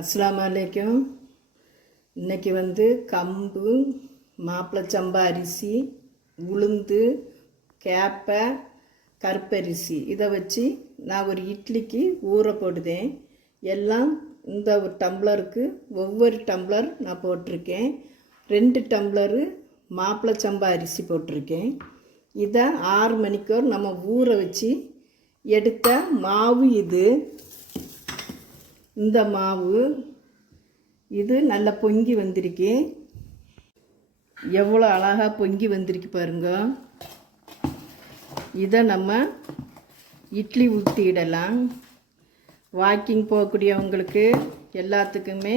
அஸ்ஸலாமு அலைக்கும். இன்றைக்கி வந்து கம்பு, மாப்பிளை சம்பா அரிசி, உளுந்து, கேப்பை, கருப்பரிசி இதை வச்சு நான் ஒரு இட்லிக்கு ஊற போடுதேன். எல்லாம் இந்த ஒரு டம்ளருக்கு ஒவ்வொரு டம்ளர் நான் போட்டிருக்கேன். 2 டம்ளரு மாப்பிளை சம்பா அரிசி போட்டிருக்கேன். இதை 6 மணிக்கோ நம்ம ஊற வச்சு எடுத்த மாவு இது. இந்த மாவு இது நல்லா பொங்கி வந்திருக்கு. எவ்வளோ அழகாக பொங்கி வந்திருக்கு பாருங்க. இதை நம்ம இட்லி ஊற்றிடலாம். வாக்கிங் போகக்கூடியவங்களுக்கு எல்லாத்துக்குமே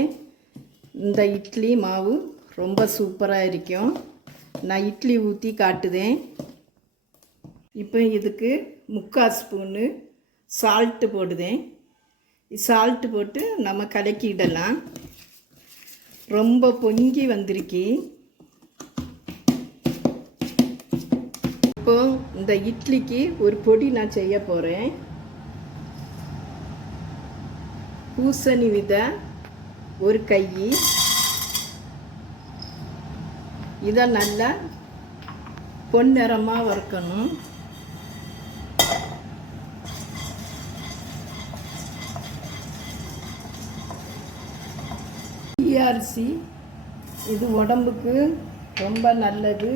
இந்த இட்லி மாவு ரொம்ப சூப்பராக இருக்கும். நான் இட்லி ஊற்றி காட்டுதேன். இப்போ இதுக்கு 3/4 ஸ்பூனு சால்ட்டு போடுதேன். சால்ட்டு போட்டு நம்ம கலக்கிடலாம். ரொம்ப பொங்கி வந்திருக்கு. இப்போ இந்த இட்லிக்கு ஒரு பொடி நான் செய்ய போகிறேன். பூசணி விதை ஒரு கை, இதை நல்லா பொன்னிறமாக வறுக்கணும். அரிசி இது உடம்புக்கு ரொம்ப நல்லது.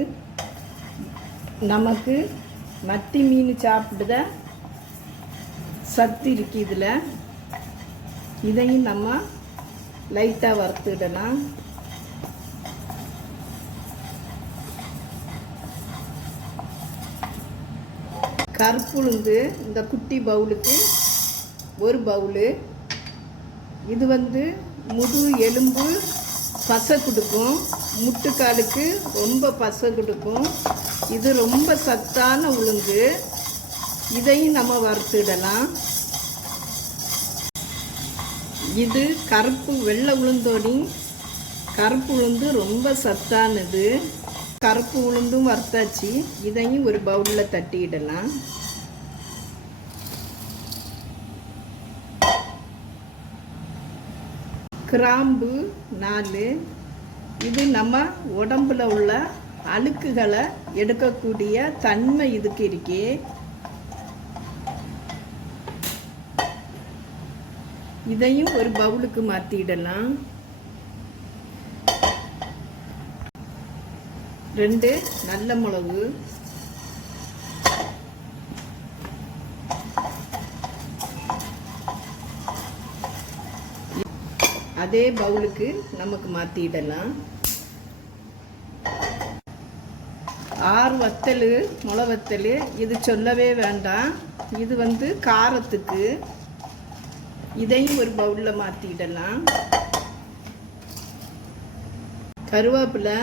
நமக்கு மத்தி மீன் சாப்பிடுத சத்து இருக்கு இதில். இதையும் நம்ம லைட்டாக வறுத்துடலாம். கருப்புளுந்து இந்த குட்டி பவுலுக்கு ஒரு பவுலு. இது வந்து முது எலும்பு பசை கொடுக்கும், முட்டுக்காலுக்கு ரொம்ப பசை கொடுக்கும். இது ரொம்ப சத்தான உளுந்து. இதையும் நம்ம வறுத்துடலாம். இது கருப்பு வெள்ளை உளுந்தோடி. கருப்பு உளுந்து ரொம்ப சத்தானது. கருப்பு உளுந்தும் வறுத்தாச்சு. இதையும் ஒரு பவுலில் தட்டிடலாம். கிராம்பு 4. இது நம்ம உடம்புல உள்ள அழுக்குகளை எடுக்கக்கூடிய தன்மை இதுக்கு இருக்கே. இதையும் ஒரு பவுலுக்கு மாற்றிடலாம். 2 நல்ல மிளகு, அதே பவுலுக்கு நமக்கு மாற்றிடலாம். 6 வத்தல், முளவத்தல். இது சொல்லவே வேண்டாம். இது வந்து காரத்துக்கு. இதையும் ஒரு பவுலில் மாற்றிடலாம். கருவேப்பிலை,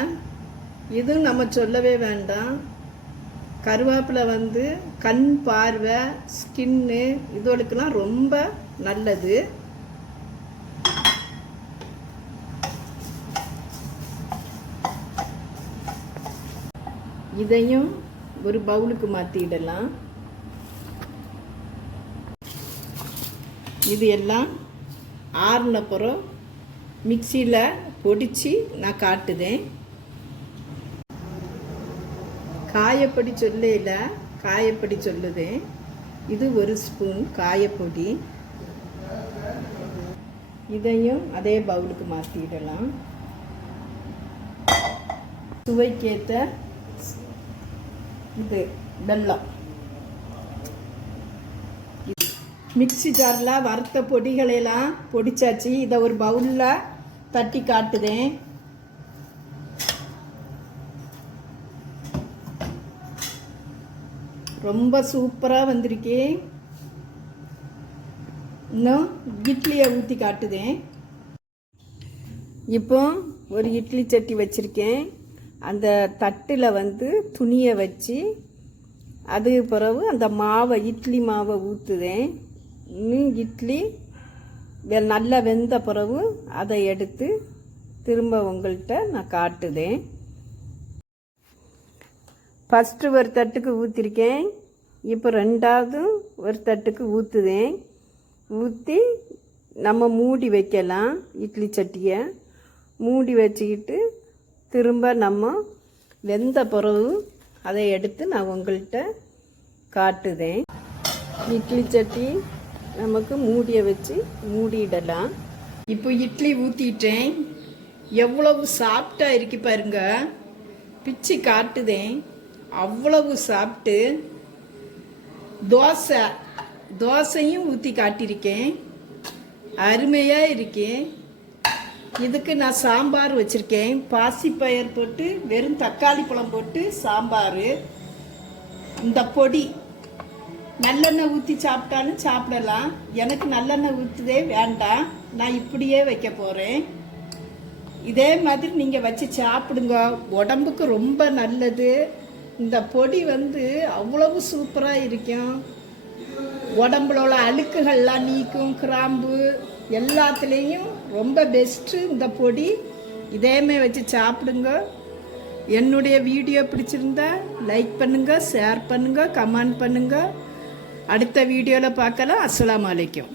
இதுவும் நம்ம சொல்லவே வேண்டாம். கருவேப்பிலை வந்து கண் பார்வை, ஸ்கின்னு இதோளுக்கெல்லாம் ரொம்ப நல்லது. இதையும் ஒரு பவுலுக்கு மாற்றிடலாம். இது எல்லாம் ஆறுனப்புறம் மிக்சியில் பொடிச்சு நான் காட்டுதேன். காயப்பொடி சொல்லையில் காயப்பொடி சொல்லுதேன். இது 1 ஸ்பூன் காயப்பொடி. இதையும் அதே பவுலுக்கு மாற்றிடலாம். சுவைக்கேற்ற இது வெல்லம். மிக்சி ஜாரில் வறுத்த பொடிகளெல்லாம் பொடிச்சாச்சு. இதை ஒரு பவுலில் தட்டி காட்டுதேன். ரொம்ப சூப்பராக வந்திருக்கு. இன்னும் இட்லியை ஊற்றி காட்டுதேன். இப்போ ஒரு இட்லி சட்டி வச்சுருக்கேன். அந்த தட்டில் வந்து துணியை வச்சு அதுக்கு பிறகு அந்த மாவை, இட்லி மாவை ஊற்றுதேன். இன்னும் இட்லி நல்லா வெந்த பிறகு அதை எடுத்து திரும்ப உங்கள்கிட்ட நான் காட்டுதேன். ஃபஸ்ட்டு ஒரு தட்டுக்கு ஊற்றிருக்கேன். இப்போ 2வது ஒரு தட்டுக்கு ஊற்றுதேன். ஊற்றி நம்ம மூடி வைக்கலாம். இட்லி சட்டியை மூடி வச்சுக்கிட்டு திரும்ப நம்ம வெந்த பிறகு அதை எடுத்து நான் உங்கள்கிட்ட காட்டுதேன். இட்லி சட்டி நமக்கு மூடியை வச்சு மூடிடலாம். இப்போ இட்லி ஊற்றிட்டேன். எவ்வளவு சாஃப்டாக இருக்கு பாருங்க. பிச்சு காட்டுதேன். அவ்வளவு சாப்பிட்டு தோசையும் ஊற்றி காட்டியிருக்கேன். அருமையாக இருக்கேன். இதுக்கு நான் சாம்பார் வச்சுருக்கேன். பாசிப்பயிர் போட்டு வெறும் தக்காளி பழம் போட்டு சாம்பார். இந்த பொடி நல்லெண்ணெய் ஊற்றி சாப்பிட்டாலும் சாப்பிடலாம். எனக்கு நல்லெண்ணெய் ஊற்றுதே வேண்டாம். நான் இப்படியே வைக்க போகிறேன். இதே மாதிரி நீங்கள் வச்சு சாப்பிடுங்க. உடம்புக்கு ரொம்ப நல்லது. இந்த பொடி அவ்வளவு சூப்பராக இருக்கும். உடம்புல உள்ள அழுக்குகள்லாம் நீக்கும். கிராம்பு எல்லாத்துலேயும் ரொம்ப பெஸ்ட்டு இந்த பொடி. இதேமாதிரி வச்சு சாப்பிடுங்க. என்னுடைய வீடியோ பிடிச்சிருந்தா லைக் பண்ணுங்கள், ஷேர் பண்ணுங்கள், கமெண்ட் பண்ணுங்கள். அடுத்த வீடியோவில் பார்க்கலாம். அஸ்ஸலாமு அலைக்கும்.